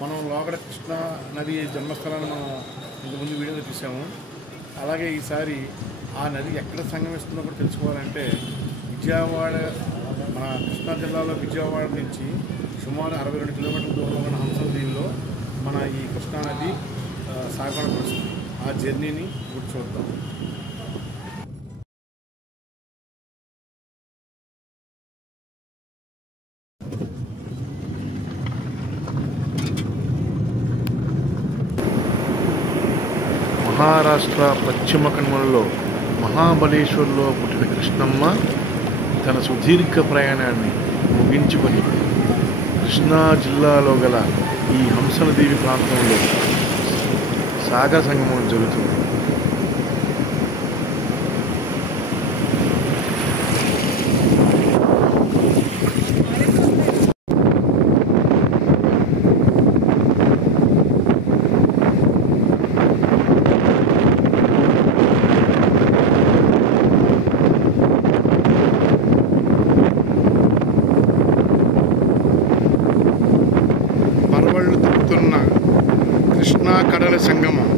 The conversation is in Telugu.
మనం లోగడ కృష్ణా నది జన్మస్థలాన్ని మనం ఇంతకుముందు వీడియోలో తీసాము. అలాగే ఈసారి ఆ నది ఎక్కడ సంగమిస్తుందో కూడా తెలుసుకోవాలంటే విజయవాడ, మన కృష్ణా జిల్లాలో విజయవాడ నుంచి సుమారు 62 కిలోమీటర్ల దూరంలో ఉన్న హంసల దీవిలో మన ఈ కృష్ణా నది సాగపడుతుంది. ఆ జర్నీని ఇప్పుడు చూద్దాం. మహారాష్ట్ర పశ్చిమ కనుమలలో మహాబలేశ్వర్లో పుట్టిన కృష్ణమ్మ తన సుదీర్ఘ ప్రయాణాన్ని ముగించుకొని కృష్ణా జిల్లాలో గల ఈ హంసల దీవి ప్రాంతంలో సాగర సంగమం జరుగుతుంది. కృష్ణా కడల సంగమం